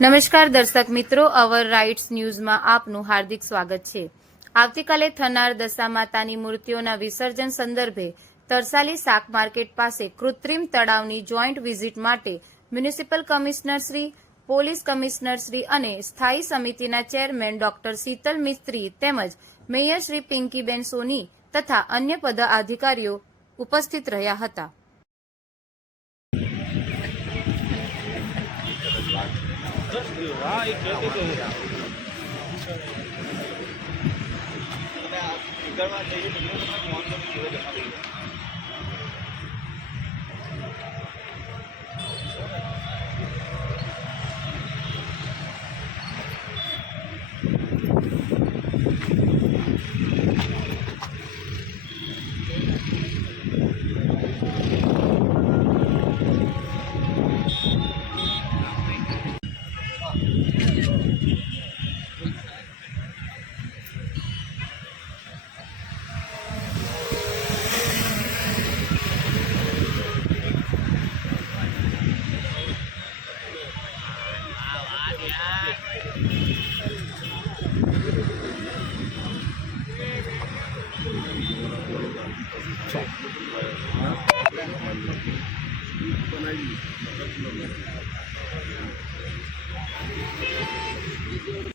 નમસ્કાર દર્શક મિત્રો, અવર રાઇટ્સ ન્યૂઝમાં આપનું હાર્દિક સ્વાગત છે। આવતીકાલે થનાર દશા માતાની મૂર્તિઓના વિસર્જન સંદર્ભે તરસાલી શાક માર્કેટ પાસે કૃત્રિમ તળાવની જોઈન્ટ વિઝિટ માટે municipal commissioner Shri, police commissioner Shri અને સ્થાયી સમિતિના ચેરમેન ડોક્ટર શીતલ મિસ્ત્રી તેમજ મેયર શ્રી પિંકીબેન સોની તથા અન્ય પદાધિકારીઓ ઉપસ્થિત રહ્યા હતા।